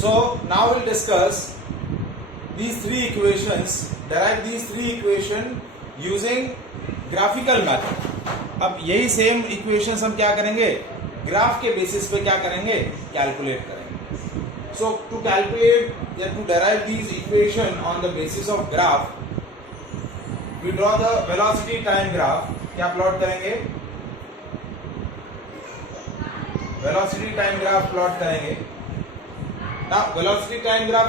So now we'll discuss these three equations, derive these three equations using graphical method. अब यही same equations हम क्या करेंगे, graph के बेसिस पे क्या करेंगे, कैलकुलेट करेंगे. So to calculate या to derive these equation on the basis of graph, we draw the velocity time graph. क्या प्लॉट करेंगे, वेलोसिटी टाइम ग्राफ प्लॉट करेंगे ना. वेलोसिटी टाइम ग्राफ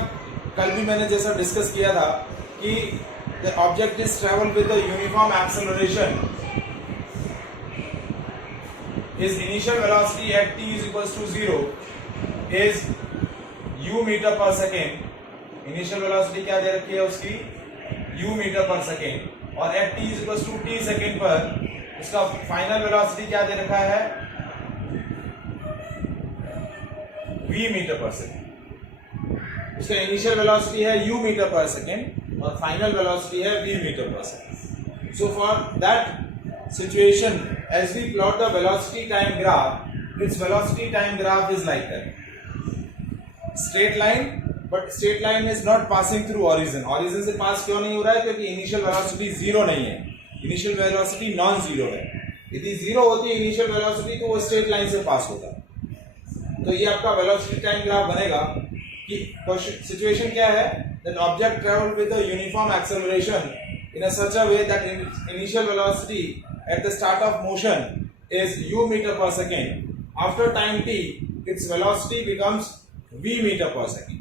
कल भी मैंने जैसा डिस्कस किया था कि the object is travel with the uniform acceleration. His initial velocity at t is equals to 0 is u meter per second. Initial velocity क्या दे रखी है उसकी, u meter per second. और at t is equals to t second पर उसका final velocity क्या दे रखा है, v मीटर पर सेकेंड. उसका इनिशियल वेलोसिटी है u मीटर पर सेकेंड और फाइनल वेलोसिटी है v metre per second. So for that situation, as we plot the velocity time graph, its velocity time graph is like that, straight line, but straight line is not passing through origin. Origin से पास क्यों नहीं हो रहा है, क्योंकि initial velocity zero नहीं है, initial velocity non zero है. यदि जीरो होती है इनिशियल वेलोसिटी तो वो स्ट्रेट लाइन से पास होता. तो ये आपका वेलोसिटी टाइम ग्राफ बनेगा कि सिचुएशन क्या है, that object travel with a uniform acceleration in a such a way that initial velocity at the start of motion is u meter per second. After time t, its velocity becomes v meter per second.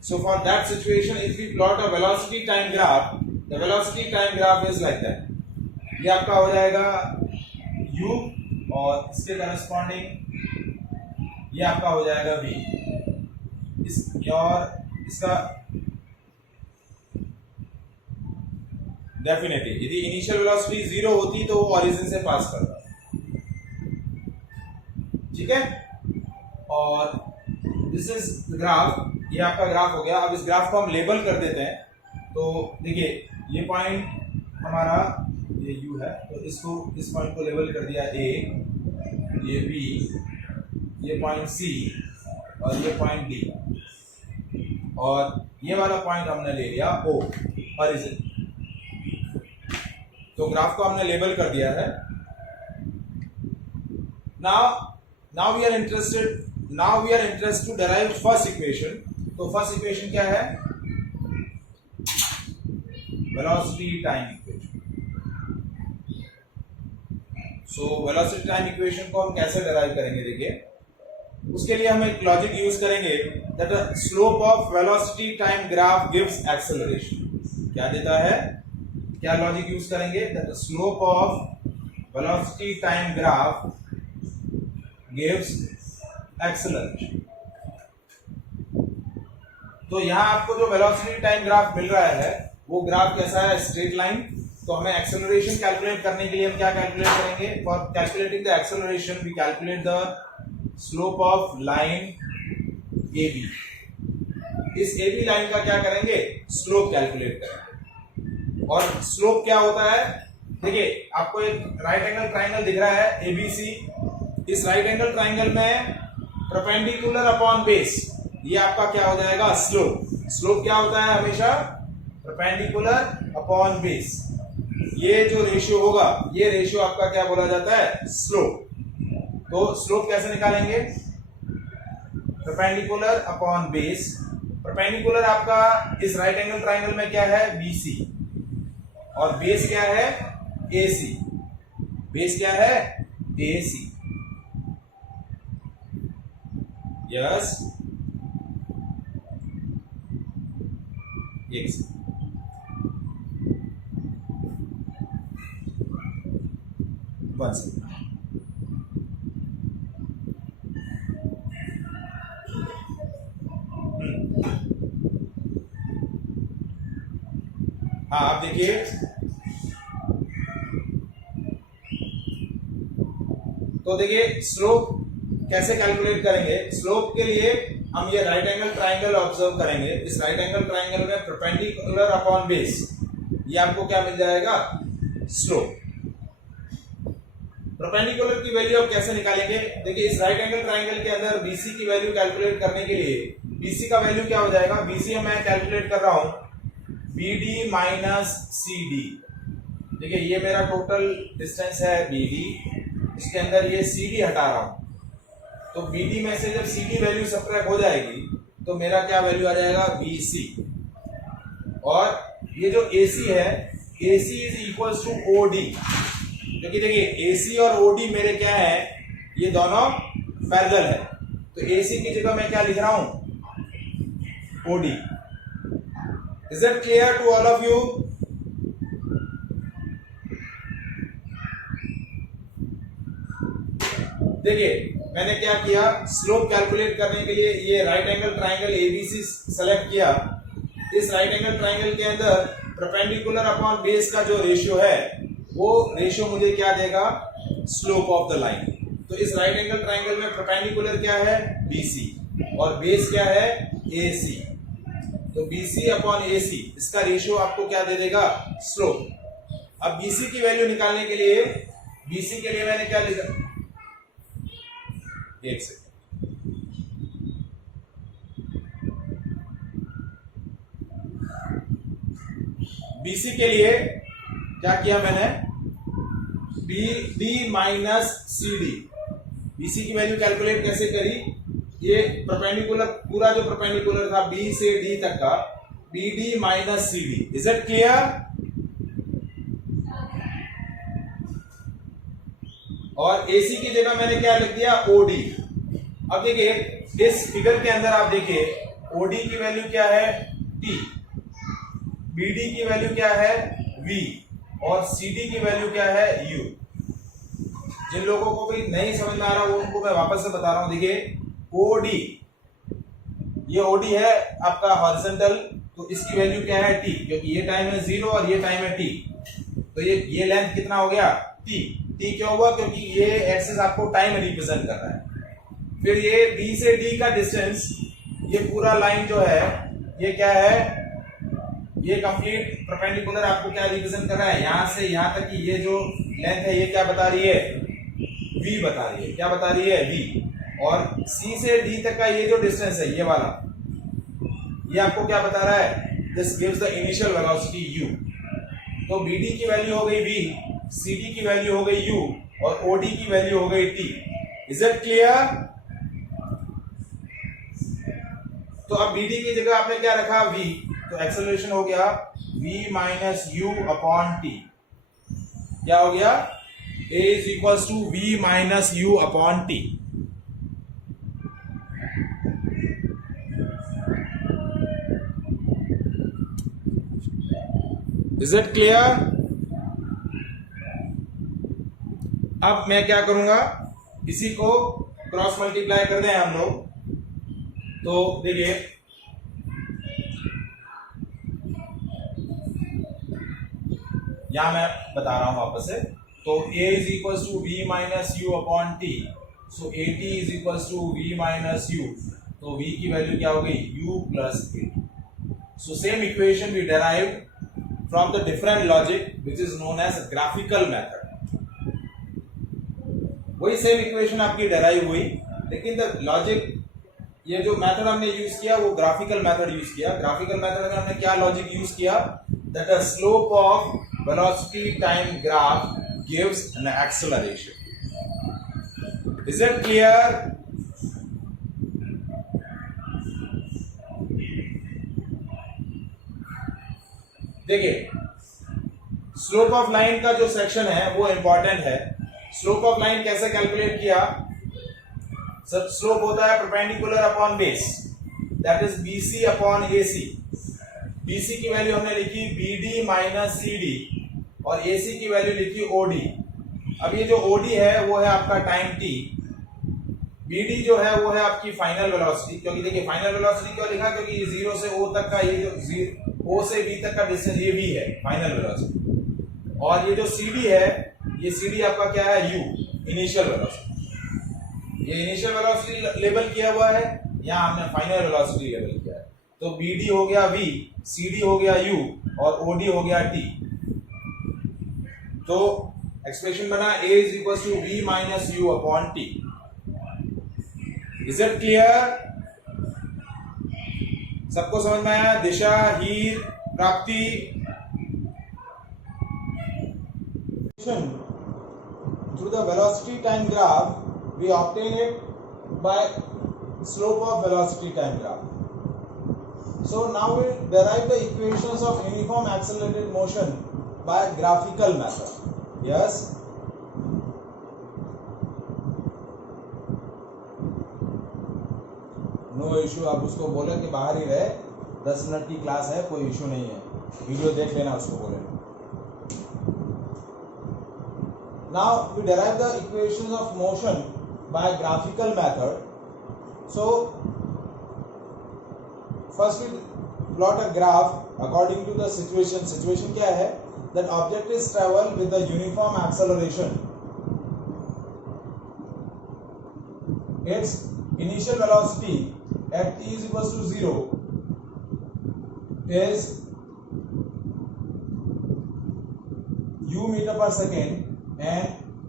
So for that situation, if we plot a velocity time graph, the velocity time graph is like that. ये आपका हो जाएगा u और इसके corresponding ये आपका हो जाएगा v. और इसका डेफिनेटली यदि इनिशियल वेलोसिटी जीरो होती तो वो ओरिजिन से पास करता. ठीक है. और दिस इज ग्राफ, ये आपका ग्राफ हो गया. अब इस ग्राफ को हम लेबल कर देते हैं. तो देखिए ये पॉइंट हमारा ये u है, तो इसको इस पॉइंट को लेबल कर दिया a, ये b, ये पॉइंट c और ये पॉइंट d, और ये वाला पॉइंट हमने ले लिया o, ओरिजिन. तो ग्राफ को हमने लेबल कर दिया है. Now we are interested to derive first equation. तो फर्स्ट इक्वेशन क्या है, velocity time equation. So velocity time equation को हम कैसे डिराइव करेंगे, देखिए उसके लिए हम एक लॉजिक यूज करेंगे that slope of velocity time graph gives acceleration. क्या देता है, क्या लॉजिक यूज करेंगे, that slope of velocity time graph gives acceleration. तो यहां आपको जो वेलोसिटी टाइम ग्राफ मिल रहा है वो ग्राफ कैसा है, स्ट्रेट लाइन. तो हमें एक्सेलरेशन कैलकुलेट करने के लिए हम क्या कैलकुलेट करेंगे, for calculating the acceleration we calculate the slope of line AB. इस AB लाइन का क्या करेंगे, स्लोप कैलकुलेट करेंगे. और स्लोप क्या होता है, देखिए आपको एक राइट एंगल ट्राइंगल दिख रहा है ABC. इस राइट एंगल ट्राइंगल में परपेंडिकुलर अपॉन बेस, ये आपका क्या हो जाएगा, स्लोप. स्लोप क्या होता है, हमेशा परपेंडिकुलर अपॉन बेस. ये जो रेशियो होगा, ये रेशियो आपका क्या बोला जाता है, स्लोप. तो स्लोप कैसे निकालेंगे, परपेंडिकुलर अपॉन बेस. परपेंडिकुलर आपका इस राइट एंगल ट्राइंगल में क्या है, BC, और बेस क्या है, AC. बेस क्या है, AC. Yes, X. One second. हाँ आप देखिए, तो देखिए स्लोप कैसे कैलकुलेट करेंगे. स्लोप के लिए हम ये राइट एंगल ट्राइंगल ऑब्जर्व करेंगे. इस राइट एंगल ट्राइंगल में परपेंडिकुलर अपॉन बेस, ये आपको क्या मिल जाएगा, स्लोप. परपेंडिकुलर की वैल्यू आप कैसे निकालेंगे, देखिए इस राइट एंगल ट्राइंगल के अंदर BC की वैल्यू कैलकुलेट करने के लिए BC का वैल्यू क्या हो जाएगा, BC मैं कैलकुलेट कर रहा हूं BD माइनस CD। देखिए ये मेरा टोटल डिस्टेंस है BD, इसके अंदर ये CD हटा रहा हूं, तो BD में से जब CD वैल्यू सब्ट्रैक्ट हो जाएगी तो मेरा क्या वैल्यू आ जाएगा BC। और ये जो AC है, AC is equal to OD, क्योंकि देखिए AC और OD मेरे क्या है, ये दोनों पैरेलल है, तो AC की जगह मैं क्या लिख रहा हूं OD। Is it clear to all of you? देखिए मैंने क्या किया, स्लोप कैलकुलेट करने के लिए ये right angle triangle ABC select किया। इस राइट एंगल ट्राइंगल के अंदर परपेंडिकुलर अपॉन बेस का जो रेशियो है वो रेशियो मुझे क्या देगा, स्लोप ऑफ द लाइन। तो इस राइट एंगल ट्राइंगल में परपेंडिकुलर क्या है BC और बेस क्या है AC, तो BC अपॉन AC इसका रेशियो आपको क्या दे देगा, स्लोप। अब BC की वैल्यू निकालने के लिए, BC के लिए मैंने क्या लिखा, एक सेकंड, BC के लिए क्या किया मैंने, BD माइनस CD। BC की वैल्यू कैलकुलेट कैसे करी, ये परपेंडिकुलर पूरा जो परपेंडिकुलर था B से D तक का BD minus CD। Is it clear? और AC की जगह मैंने क्या लिख दिया OD। अब देखिए इस फिगर के अंदर आप देखिए OD की वैल्यू क्या है T, BD की वैल्यू क्या है V और CD की वैल्यू क्या है U। जिन लोगों को भी नहीं समझ में आ रहा वो उनको मैं वापस से बता रहा हूं। देखिए OD, ये OD है आपका हॉरिजॉन्टल, तो इसकी वैल्यू क्या है T, क्योंकि ये टाइम है 0 और ये टाइम है T, तो ये लेंथ कितना हो गया T। T क्यों हुआ, क्योंकि ये एक्सिस आपको टाइम रिप्रेजेंट कर रहा है। फिर ये B से D का डिस्टेंस, ये पूरा लाइन जो है ये क्या है, ये कंप्लीट परपेंडिकुलर आपको क्या रिप्रेजेंट कर रहा है, यहां से यहां तक की ये जो लेंथ है ये क्या बता रही है, V बता रही है। क्या बता रही है, V। और C से D तक का ये जो डिस्टेंस है ये वाला, ये आपको क्या बता रहा है, this gives the initial velocity U। तो BD की वैल्यू हो गई V, CD की वैल्यू हो गई U और OD की वैल्यू हो गई T। Is it clear? तो अब BD की जगह आपने क्या रखा V, तो एक्सेलरेशन हो गया V minus U upon T। क्या हो गया, A is equal to V minus U upon T। Is it clear? अब मैं क्या करूंगा, इसी को क्रॉस मल्टीप्लाई कर दें हम लोग, तो देखिए यहां मैं बता रहा हूं वापस से, तो A is equal to V minus U upon T, so AT is equal to V minus U, तो V की वैल्यू क्या हो गई U plus A। So same equation we derive from the different logic which is known as graphical method। वही same equation आपकी derive हुई, लेकिन the logic, ये जो मेथड हमने यूज किया वो ग्राफिकल मेथड यूज किया। ग्राफिकल मेथड में हमने क्या लॉजिक यूज किया, that the slope of velocity time graph gives an acceleration. Is it clear? देखिए स्लोप ऑफ लाइन का जो सेक्शन है वो इंपॉर्टेंट है। स्लोप ऑफ लाइन कैसे कैलकुलेट किया, सब स्लोप होता है perpendicular upon base, that is BC upon AC। BC की वैल्यू हमने लिखी BD माइनस CD और AC की वैल्यू लिखी OD। अब ये जो OD है वो है आपका टाइम T, BD जो है वो है आपकी फाइनल वेलोसिटी, क्योंकि देखिए फाइनल वेलोसिटी क्यों लिखा, क्योंकि 0 से O तक का ये जो O से B तक का डिस्टेंस ये V है फाइनल वेलोसिटी, और ये जो CD है, ये CD आपका क्या है U, इनिशियल वेलोसिटी। ये इनिशियल वेलोसिटी लेबल किया हुआ है, यहाँ हमने फाइनल वेलोसिटी लेबल किया है। तो BD हो गया V, CD हो गया U और OD हो गया T। तो एक्सप्रेशन बना A is equal to V minus U upon T। Is it clear? सबको समझ में आया? दिशा, हीर, प्राप्ति. Through the velocity time graph, we obtain it by slope of velocity time graph. So now we derive the equations of uniform accelerated motion by graphical method. Yes. No issue. आप उसको बोले कि बाहर ही रहे, 10 मिनट की class है, कोई issue नहीं है, वीडियो देख लेना, उसको बोले. Now we derive the equations of motion by graphical method. So first we plot a graph according to the situation. Situation क्या है? That object is travel with the uniform acceleration. Its initial velocity at t is equals to 0 is u meter per second, and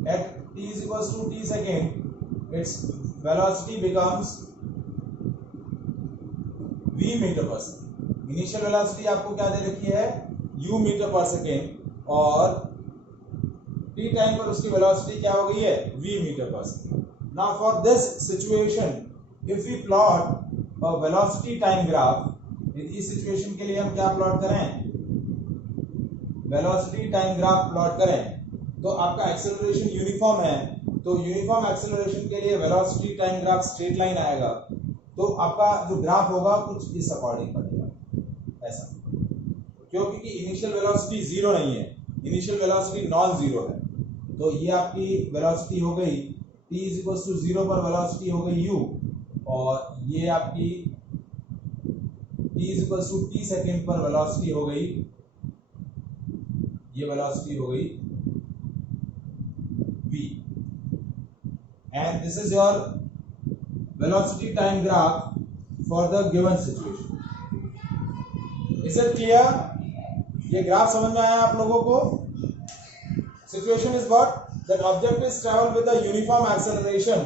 at t is equals to t second, its velocity becomes v meter per second. Initial velocity आपको क्या दे रखी है? u metre per second, और t time पर उसकी velocity क्या हो गई है? v metre per second. Now for this situation if we plot a velocity time graph, इस सिचुएशन के लिए हम क्या प्लॉट करें? वेलोसिटी टाइम ग्राफ प्लॉट करें. तो आपका एक्सेलरेशन यूनिफॉर्म है, तो यूनिफॉर्म एक्सेलरेशन के लिए velocity time graph straight line आएगा. तो आपका जो ग्राफ होगा कुछ इस अकॉर्डिंग बनेगा, ऐसा. क्योंकि इनिशियल वेलोसिटी जीरो नहीं है, इनिशियल वेलोसिटी नॉन जीरो है. तो ये आपकी वेलोसिटी हो गई t इज इक्वल टू 0 पर वेलोसिटी हो गई u, और ये आपकी t is equal to t second पर वेलोसिटी हो गई, ये वेलोसिटी हो गई v. And this is your velocity time graph for the given situation. Is it clear? ये ग्राफ समझ में आया आप लोगों को? Situation is what? That object is travel with a uniform acceleration.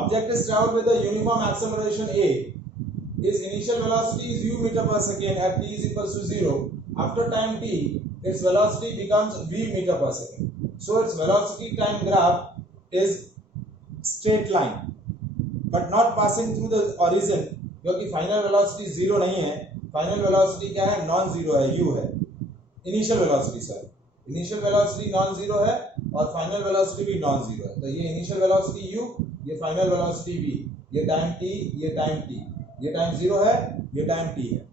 Object is travel with a uniform acceleration a. Its initial velocity is u meter per second at t is equals to 0. After time t, its velocity becomes v meter per second. So its velocity time graph is straight line, but not passing through the origin, क्योंकि final velocity zero नहीं है. Final velocity क्या है? Non zero है, u है. Initial velocity sir, initial velocity non zero है और final velocity भी नॉन जीरो है. तो ये इनिशियल वेलोसिटी u, ये फाइनल वेलोसिटी v, ये टाइम t, ये टाइम t, ये टाइम जीरो है, ये टाइम t है.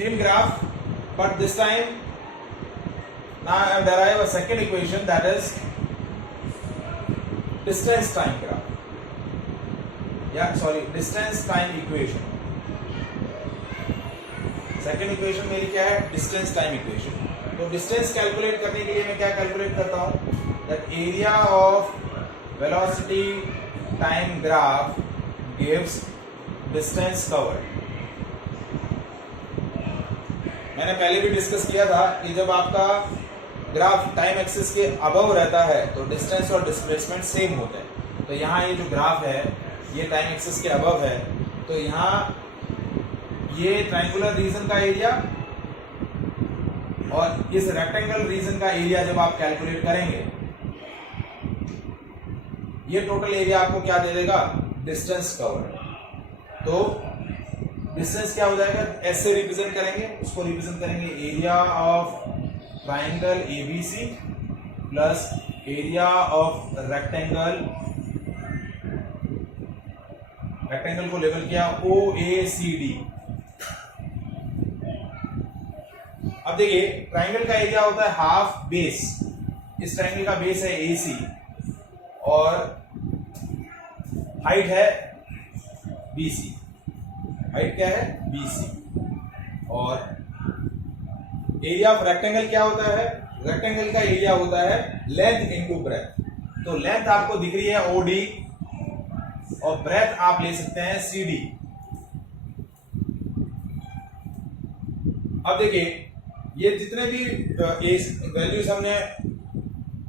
Same graph, but this time now I have derived a second equation, that is distance time graph. Distance time equation. Second equation मेरी क्या है? distance time equation. तो distance calculate करने के लिए मैं क्या कैलकुलेट करता हूँ? that area of velocity time graph gives distance covered. मैंने पहले भी डिस्कस किया था कि जब आपका ग्राफ टाइम एक्सिस के अबव रहता है तो डिस्टेंस और डिस्प्लेसमेंट सेम होते हैं. तो यहाँ ये जो ग्राफ है ये टाइम एक्सिस के अबव है, तो यहाँ ये ट्रायंगुलर रीजन का एरिया और इस रेक्टेंगल रीजन का एरिया जब आप कैलकुलेट करेंगे, ये टोटल एरिया आपको क्या दे देगा? Distance cover. तो डिस्टेंस क्या हो जाएगा? एस से रिप्रेजेंट करेंगे, उसको रिप्रेजेंट करेंगे area of triangle ABC plus area of rectangle. Rectangle को लेबल किया OACD. अब देखिए ट्राइंगल का एरिया होता है हाफ बेस. इस ट्राइंगल का बेस है AC और हाइट है BC. हाइट क्या है? BC. और एरिया ऑफ रेक्टेंगल क्या होता है? रेक्टेंगल का एरिया होता है लेंथ इनटू ब्रेथ. तो लेंथ आपको दिख रही है OD और ब्रेथ आप ले सकते हैं CD. अब देखिए ये जितने भी वैल्यूज हमने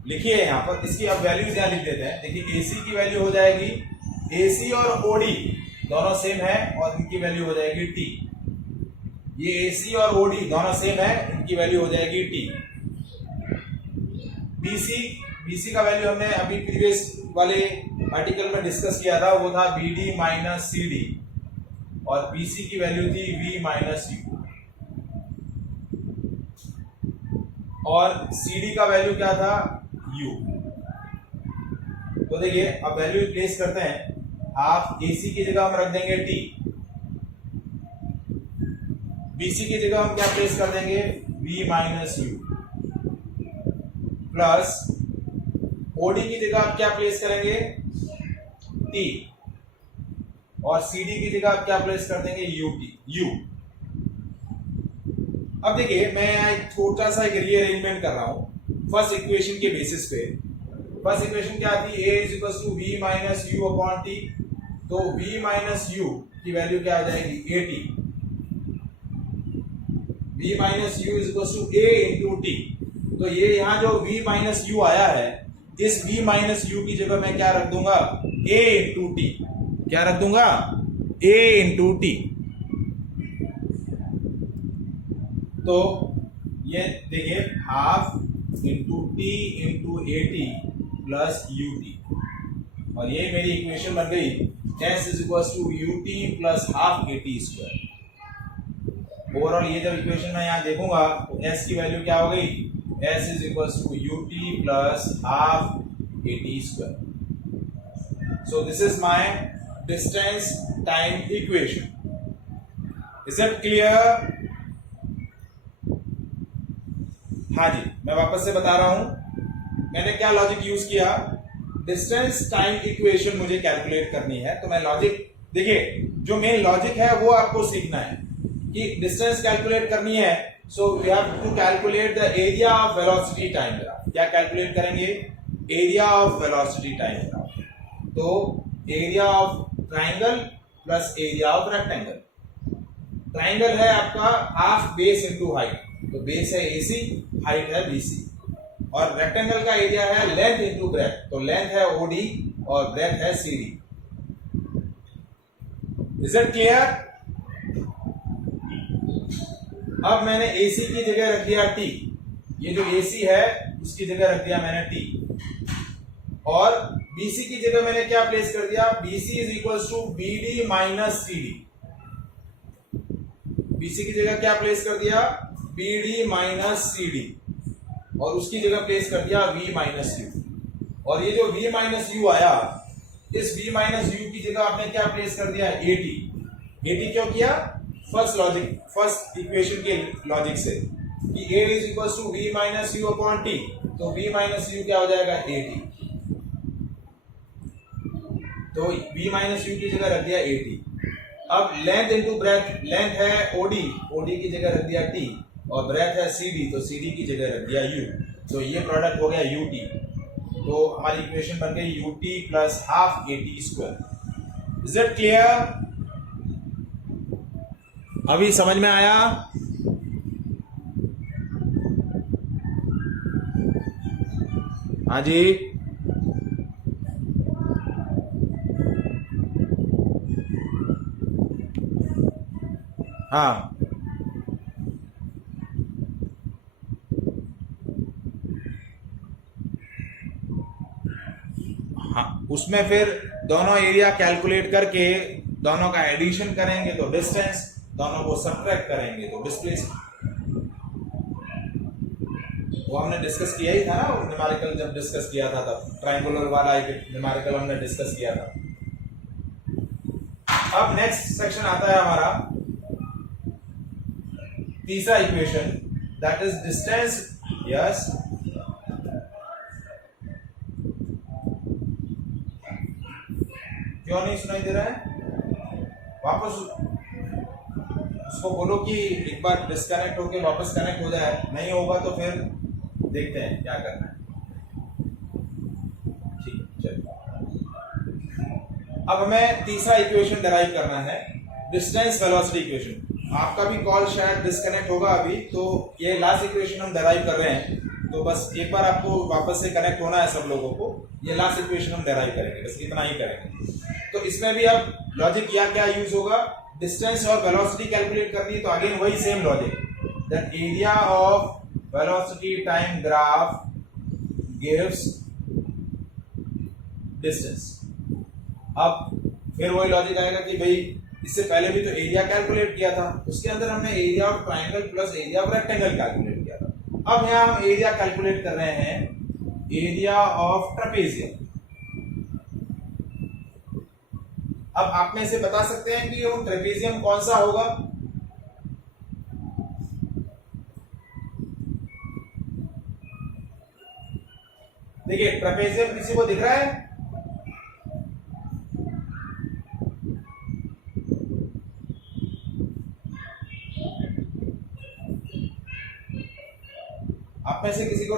लिखी है यहाँ पर, इसकी अब वैल्यूज यहाँ लिख देते हैं। देखिए AC की वैल्यू हो जाएगी, AC और OD दोनों सेम है और इनकी वैल्यू हो जाएगी T। ये AC और OD दोनों सेम है, इनकी वैल्यू हो जाएगी T। BC का वैल्यू हमने अभी प्रीवियस वाले आर्टिकल में डिस्कस किया था, वो था BD माइनस CD और BC की वैल्यू थी V माइनस U और CD का वैल्यू क्या था U। तो देखिए अब वैल्यू प्लेस करते हैं। हाफ AC की जगह हम रख देंगे T, BC की जगह हम क्या प्लेस कर देंगे V minus U plus OD की जगह आप क्या प्लेस करेंगे T और CD की जगह आप क्या प्लेस कर देंगे U। अब देखिए मैं एक छोटा सा एक रीअरेंजमेंट कर रहा हूं फर्स्ट इक्वेशन के बेसिस पे। फर्स्ट इक्वेशन क्या थी, A is equal to V minus U upon T। तो V माइनस U की वैल्यू क्या आ जाएगी AT। V minus U is equal to A into T। तो ये यहाँ जो V माइनस U आया है, इस V माइनस U की जगह मैं क्या रख दूंगा A इंटू T। क्या रख दूंगा A इंटू T। तो ये देखिए half into T into AT plus UT और ये मेरी इक्वेशन बन गई S is equal to UT plus half AT square. Overall ये जब इक्वेशन में यहाँ देखूंगा तो S की वैल्यू क्या हो गई, S is equal to UT plus half AT square. So this is my distance time equation. Is it clear? हाँ जी, मैं वापस से बता रहा हूं मैंने क्या लॉजिक यूज किया। डिस्टेंस टाइम इक्वेशन मुझे कैलकुलेट करनी है, तो मैं लॉजिक देखिए जो मेन लॉजिक है वो आपको सीखना है कि डिस्टेंस कैलकुलेट करनी है। So we have to calculate the area of velocity time graph. क्या कैलकुलेट करेंगे, area of velocity time graph. तो area of triangle plus area of rectangle. Triangle है आपका हाफ बेस इंटू हाइट, तो base है AC, height है BC और rectangle का एरिया है लेंथ इंटू ब्रेथ, तो लेंथ है OD और ब्रेथ है CD। Is it clear? अब मैंने AC की जगह रख दिया T, ये जो AC है उसकी जगह रख दिया मैंने T और BC की जगह मैंने क्या प्लेस कर दिया, BC is equal to BD minus CD। BC की जगह क्या प्लेस कर दिया BD माइनस CD और उसकी जगह प्लेस कर दिया V माइनस U। और ये जो V माइनस U आया, इस V माइनस U की जगह आपने क्या प्लेस कर दिया AT। AT क्यों किया, फर्स्ट इक्वेशन के लॉजिक से कि A is equal to V minus U upon T, तो V माइनस U क्या हो जाएगा AT। तो V माइनस U की जगह रख दिया AT। अब लेंथ इंटू ब्रेथ, लेंथ है OD की जगह रख दिया T और ब्रेथ है CD, तो CD की जगह रख दिया U। तो ये प्रोडक्ट हो गया UT। तो हमारी इक्वेशन बन गई UT plus half AT square. Is it clear? अभी समझ में आया? हाँ जी, हाँ हाँ, उसमें फिर दोनों एरिया कैलकुलेट करके दोनों का एडिशन करेंगे तो डिस्टेंस, दोनों को सब्ट्रैक्ट करेंगे तो डिस्प्लेसमेंट। वो हमने डिस्कस किया ही था ना, न्यूमेरिकल जब डिस्कस किया था तब ट्रायंगुलर वाला एक न्यूमेरिकल हमने डिस्कस किया था। अब नेक्स्ट सेक्शन आता है हमारा तीसरा equation, that is distance. Yes, क्यों नहीं सुनाई दे रहा है? वापस उसको बोलो कि एक बार डिस्कनेक्ट होके वापस कनेक्ट हो जाए, नहीं होगा तो फिर देखते हैं क्या करना है। ठीक, चलिए अब हमें तीसरा इक्वेशन डिराइव करना है, डिस्टेंस वेलोसिटी इक्वेशन। आपका भी कॉल शायद डिस्कनेक्ट होगा अभी, तो ये लास्ट इक्वेशन हम डेराइव कर रहे हैं, तो बस एक बार आपको वापस से कनेक्ट होना है सब लोगों को। ये लास्ट इक्वेशन हम डेराइव करेंगे, बस इतना ही करेंगे। तो इसमें भी अब लॉजिक क्या यूज होगा, डिस्टेंस और वेलोसिटी कैलकुलेट करनी है, तो अगेन वही same logic, that area of velocity time graph gives distance. अब फिर वही लॉजिक आएगा कि भाई इससे पहले भी तो एरिया कैलकुलेट किया था, उसके अंदर हमने area of triangle plus area of rectangle calculate किया था। अब यहाँ हम एरिया कैलकुलेट कर रहे हैं, एरिया ऑफ ट्रेपेजियम। अब आप में से बता सकते हैं कि वो ट्रेपेजियम कौन सा होगा? देखिए ट्रेपेजियम किसी को दिख रहा है? आप में से किसी को?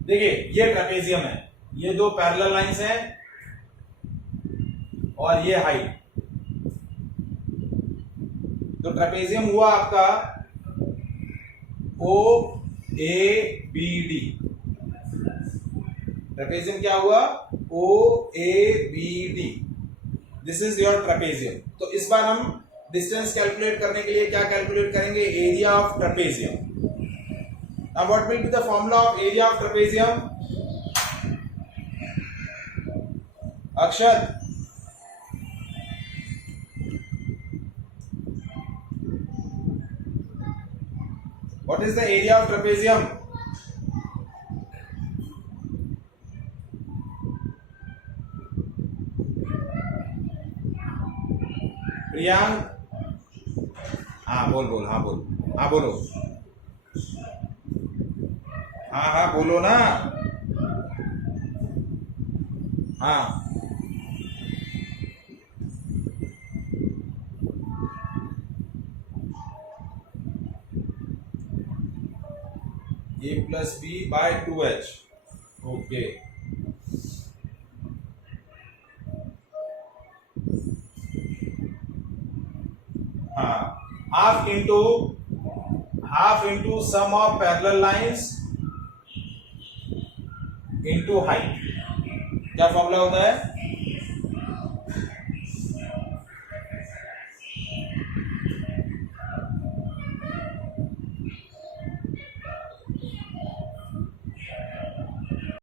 देखिए ये ट्रेपेजियम है, ये दो पैरेलल लाइंस हैं और ये हाइट। तो ट्रेपेजियम हुआ आपका O A B D. Trapezium क्या हुआ? O A B D. This is your trapezium. तो इस बार हम डिस्टेंस कैलकुलेट करने के लिए क्या कैलकुलेट करेंगे? Area of trapezium. Now what will be the formula of area of trapezium? Akshat, what is the area of trapezium? Priyank, हाँ बोल, हाँ बोलो, हाँ बोलो ना। हाँ a plus B by 2h। Okay, हाँ half into sum of parallel lines into height. क्या फॉर्मूला होता है?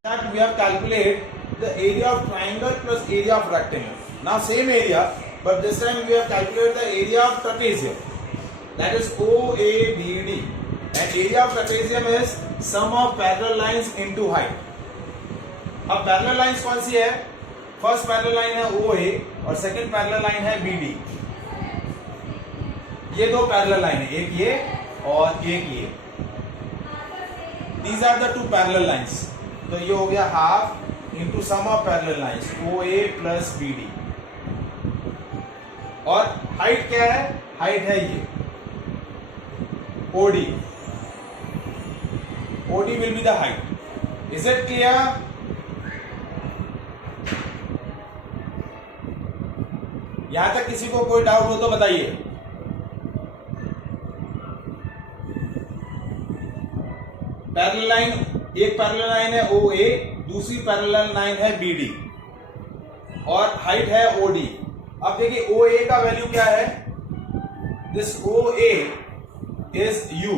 that we have calculated the area of triangle plus area of rectangle. Now same area, but this time we have calculated the area of trapezium, that is OABD, and area of trapezium is sum of parallel lines into height. अब parallel lines कौन सी है? First parallel line है OA और second parallel line है BD। ये दो parallel line है, एक ये और एक ये। These are the two parallel lines। तो ये हो गया half into sum of parallel lines OA plus BD। और हाइट क्या है? हाइट है ये OD। OD will be the height। Is it clear? यहां तक किसी को कोई डाउट हो तो बताइए। पैरेलल लाइन, एक पैरेलल लाइन है OA, दूसरी पैरेलल लाइन है BD और हाइट है OD। अब देखिए OA का वैल्यू क्या है? This OA is U।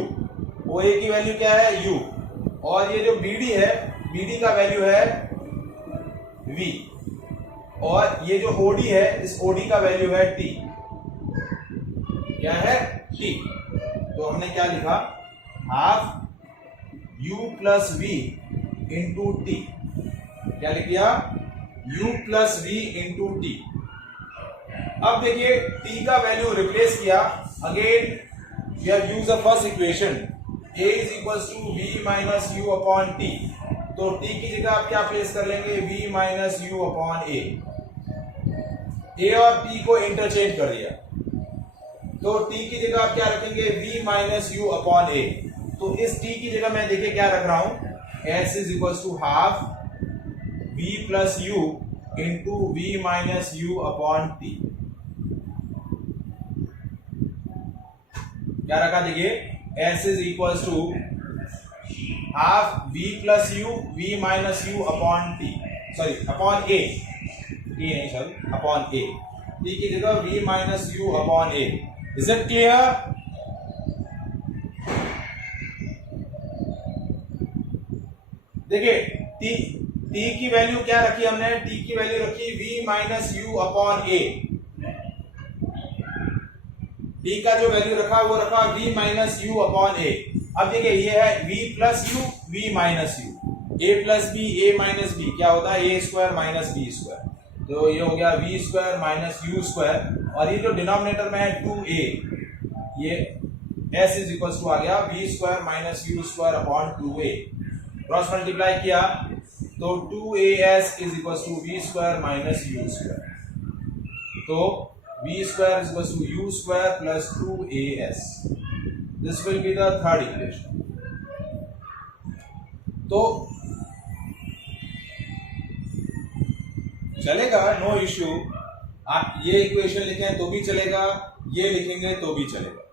OA की वैल्यू क्या है? U। और ये जो BD है, BD का वैल्यू है V। और ये जो OD है, इस OD का वैल्यू है T। क्या है? T। तो हमने क्या लिखा? Half U plus V into T। क्या लिख दिया? U plus V into T। अब देखिए T का वैल्यू रिप्लेस किया, again we have used the first equation, A is equals to V minus U upon T। तो T की जगह आप क्या प्लेस कर लेंगे? V minus U upon A। A और T को इंटरचेंज कर दिया, तो T की जगह आप क्या रखेंगे? V minus U upon A। तो इस T की जगह मैं देखिए क्या रख रहा हूं? S is equals to half V plus U into V minus U upon T। क्या रखा देखिए, s is equals to half v plus U v minus U upon t, sorry upon a, t नहीं sorry upon a, t की जगह v minus U upon a. Is it clear? देखिए t की value क्या रखी हमने, t की value रखी v minus U upon a. t का जो वैल्यू रखा वो रखा v minus U upon a. अब देखिए ये है v plus U v minus you, a plus b a minus b क्या होता है, a square minus b square. तो ये हो गया v square minus U square, और ये जो डिनोमिनेटर में है 2a, ये s इज इक्वल टू आ गया v square minus U square upon 2a. Cross multiply किया तो 2as is equal to v square minus U square. तो v square is equal to u square plus 2as. This will be the third equation. तो चलेगा, no issue. आप ये equation लिखें तो भी चलेगा, ये लिखेंगे तो भी चलेगा.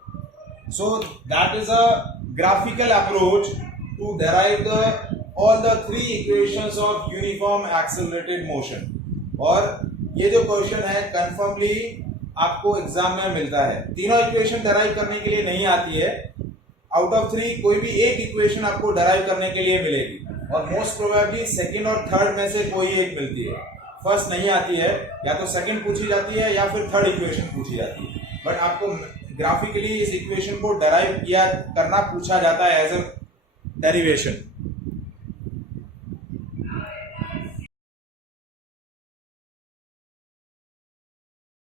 So that is a graphical approach to derive all the three equations of uniform accelerated motion. और ये जो क्वेश्चन है कंफर्मली आपको एग्जाम में मिलता है. तीनों इक्वेशन डराइव करने के लिए नहीं आती है. आउट ऑफ 3 कोई भी एक इक्वेशन आपको डराइव करने के लिए मिलेगी, और मोस्ट प्रोबेबली सेकंड और थर्ड में से कोई एक मिलती है. फर्स्ट नहीं आती है, या तो सेकंड पूछी जाती है या फिर थर्ड इक्वेशन पूछी जाती है. बट आपको ग्राफिकली इस इक्वेशन को डराइव किया करना पूछा जाता है एज अ डेरिवेशन.